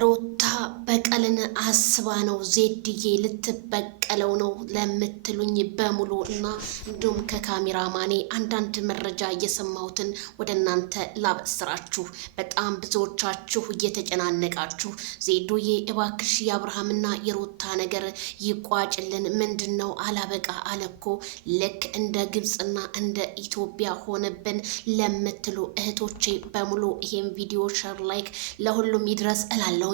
ሩታ በቀልን አስባ ነው ዜድዬ ልትበቀለው ነው ለምትሉኝ በሙሉ እና እንዲሁም ከካሜራ ማኔ አንዳንድ መረጃ እየሰማሁትን ወደ እናንተ ላበስራችሁ። በጣም ብዙዎቻችሁ እየተጨናነቃችሁ ዜዱዬ እባክሽ የአብርሃምና የሩታ ነገር ይቋጭልን፣ ምንድን ነው አላበቃ አለኮ ልክ እንደ ግብፅና እንደ ኢትዮጵያ ሆነብን ለምትሉ እህቶቼ በሙሉ ይሄን ቪዲዮ ሸር ላይክ ለሁሉም ይድረስ እላለሁ።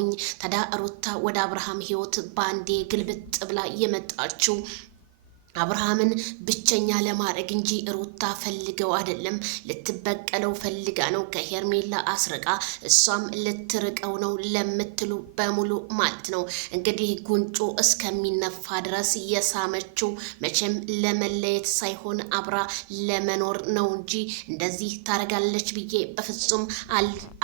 ታዲያ ሩታ ወደ አብርሃም ህይወት ባንዴ ግልብጥ ብላ የመጣችው አብርሃምን ብቸኛ ለማድረግ እንጂ ሩታ ፈልገው አይደለም። ልትበቀለው ፈልጋ ነው ከሄርሜላ አስርቃ እሷም ልትርቀው ነው ለምትሉ በሙሉ ማለት ነው። እንግዲህ ጉንጩ እስከሚነፋ ድረስ የሳመችው መቼም ለመለየት ሳይሆን አብራ ለመኖር ነው እንጂ እንደዚህ ታደርጋለች ብዬ በፍጹም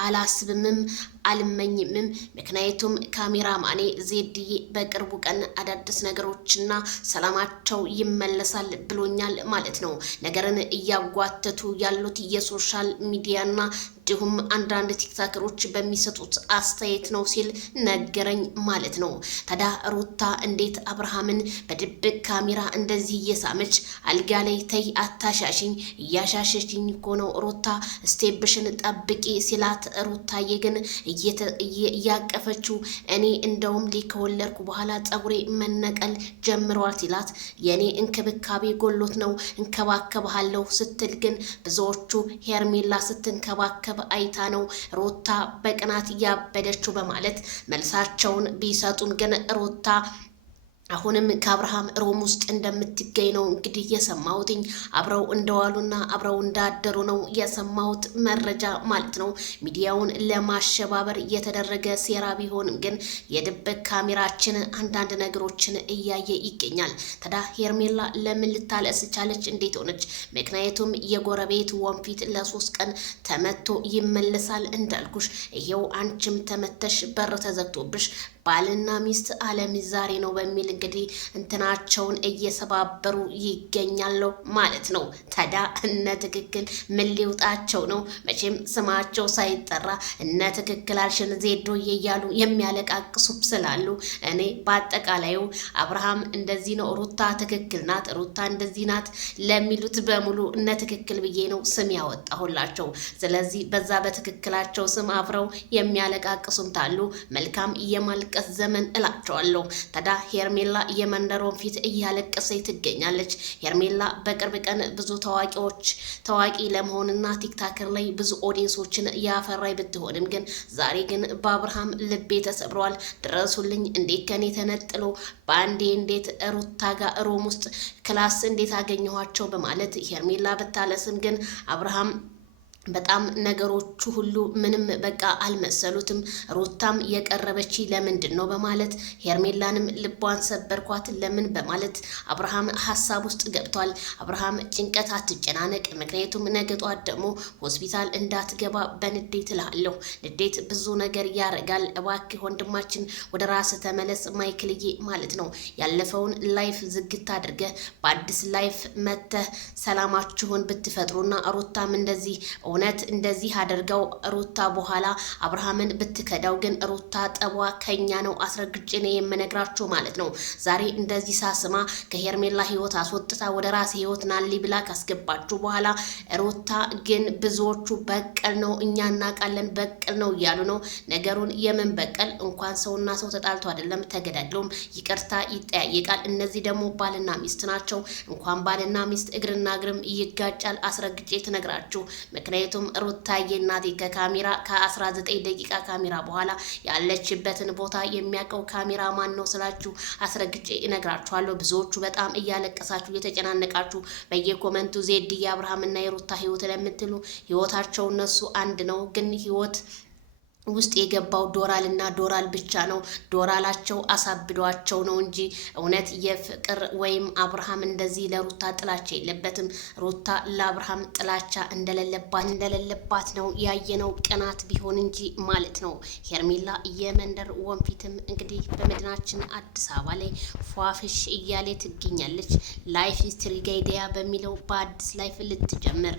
አላስብምም አልመኝምም። ምክንያቱም ካሜራማኔ ዜድዬ በቅርቡ ቀን አዳዲስ ነገሮችና ሰላማቸው ይመለሳል ብሎኛል ማለት ነው። ነገርን እያጓተቱ ያሉት የሶሻል ሚዲያና እንዲሁም አንዳንድ ቲክታከሮች በሚሰጡት አስተያየት ነው ሲል ነገረኝ ማለት ነው። ታዲያ ሩታ እንዴት አብርሃምን በድብቅ ካሜራ እንደዚህ እየሳመች አልጋ ላይ ተይ አታሻሽኝ፣ እያሻሸችኝ እኮ ነው ሩታ ስቴፕሽን ጠብቂ ሲላት ሩታዬ ግን እያቀፈችው እኔ እንደውም ከወለድኩ በኋላ ፀጉሬ መነቀል ጀምሯል ሲላት የኔ እንክብካቤ ጎሎት ነው እንከባከብሃለሁ ስትል ግን ብዙዎቹ ሄርሜላ ስትንከባከብ አይታ ነው ሩታ በቅናት ያበደችው በማለት መልሳቸውን ቢሰጡም ግን ሩታ አሁንም ከአብርሃም ሮም ውስጥ እንደምትገኝ ነው እንግዲህ የሰማሁትኝ። አብረው እንደዋሉና አብረው እንዳደሩ ነው የሰማሁት መረጃ ማለት ነው። ሚዲያውን ለማሸባበር የተደረገ ሴራ ቢሆንም ግን የድብቅ ካሜራችን አንዳንድ ነገሮችን እያየ ይገኛል። ታዲያ ሄርሜላ ለምን ልታለቅስ ቻለች? እንዴት ሆነች? ምክንያቱም የጎረቤት ወንፊት ለ3 ቀን ተመቶ ይመለሳል እንዳልኩሽ፣ ይሄው አንቺም ተመተሽ በር ተዘግቶብሽ ባልና ሚስት አለም ዛሬ ነው በሚል እንግዲህ እንትናቸውን እየሰባበሩ ይገኛሉ ማለት ነው። ታዲያ እነ ትክክል ምን ሊውጣቸው ነው? መቼም ስማቸው ሳይጠራ እነ ትክክል አልሽን ዜዶዬ እያሉ የሚያለቃቅሱ ስላሉ እኔ በአጠቃላዩ አብርሃም እንደዚህ ነው፣ ሩታ ትክክል ናት፣ ሩታ እንደዚህ ናት ለሚሉት በሙሉ እነ ትክክል ብዬ ነው ስም ያወጣሁላቸው። ስለዚህ በዛ በትክክላቸው ስም አብረው የሚያለቃቅሱም ታሉ። መልካም የማልቀስ ዘመን እላቸዋለሁ። ታዲያ ሄርሜላ የመንደሮን ፊት እያለቀሰች ትገኛለች። ሄርሜላ በቅርብ ቀን ብዙ ታዋቂ ለመሆንና ቲክታከር ላይ ብዙ ኦዲየንሶችን ያፈራይ ብትሆንም ግን ዛሬ ግን በአብርሃም ልቤ ተሰብሯል፣ ድረሱልኝ፣ እንዴት ከኔ ተነጥሎ በአንዴ እንዴት ሩታ ጋር ሮም ውስጥ ክላስ እንዴት አገኘኋቸው በማለት ሄርሜላ ብታለስም ግን አብርሃም በጣም ነገሮቹ ሁሉ ምንም በቃ አልመሰሉትም። ሩታም የቀረበች ለምንድን ነው በማለት ሄርሜላንም ልቧን ሰበርኳት ለምን በማለት አብርሃም ሀሳብ ውስጥ ገብቷል። አብርሃም ጭንቀት አትጨናነቅ፣ ምክንያቱም ነገ ጧት ደግሞ ሆስፒታል እንዳትገባ በንዴት እልሃለሁ። ንዴት ብዙ ነገር ያረጋል። እባክህ ወንድማችን ወደ ራስ ተመለስ ማይክልዬ ማለት ነው። ያለፈውን ላይፍ ዝግት አድርገህ በአዲስ ላይፍ መተህ ሰላማችሁን ብትፈጥሩና ሩታም እንደዚህ እውነት እንደዚህ አድርገው ሩታ በኋላ አብርሃምን ብትከዳው ግን ሩታ ጠቧ ከኛ ነው፣ አስረግጬ ነው የምነግራችሁ ማለት ነው። ዛሬ እንደዚህ ሳስማ ከሄርሜላ ህይወት አስወጥታ ወደ ራስ ህይወት ናሊ ብላ ካስገባችሁ በኋላ ሩታ ግን ብዙዎቹ በቀል ነው እኛ እናውቃለን በቀል ነው እያሉ ነው። ነገሩን የምን በቀል? እንኳን ሰውና ሰው ተጣልቶ አይደለም ተገዳድለውም ይቅርታ ይጠያየቃል። እነዚህ ደግሞ ባልና ሚስት ናቸው። እንኳን ባልና ሚስት እግርና እግርም ይጋጫል። አስረግጬ ትነግራችሁ ምክንያቱም ሩታዬ እናቴ ከካሜራ ከ19 ደቂቃ ካሜራ በኋላ ያለችበትን ቦታ የሚያውቀው ካሜራ ማን ነው ስላችሁ አስረግጬ እነግራችኋለሁ። ብዙዎቹ በጣም እያለቀሳችሁ እየተጨናነቃችሁ በየኮመንቱ ዜድ የአብርሃምና የሩታ ህይወት ለምትሉ ህይወታቸው እነሱ አንድ ነው፣ ግን ህይወት ውስጥ የገባው ዶራልና ዶራል ብቻ ነው። ዶራላቸው አሳብዷቸው ነው እንጂ እውነት የፍቅር ወይም አብርሃም እንደዚህ ለሩታ ጥላቻ የለበትም። ሩታ ለአብርሃም ጥላቻ እንደሌለባት ነው ያየነው፣ ቅናት ቢሆን እንጂ ማለት ነው። ሄርሜላ የመንደር ወንፊትም እንግዲህ በመዲናችን አዲስ አበባ ላይ ፏፍሽ እያለ ትገኛለች። ላይፍ ስትሪ ጋይዲያ በሚለው በአዲስ ላይፍ ልትጀምር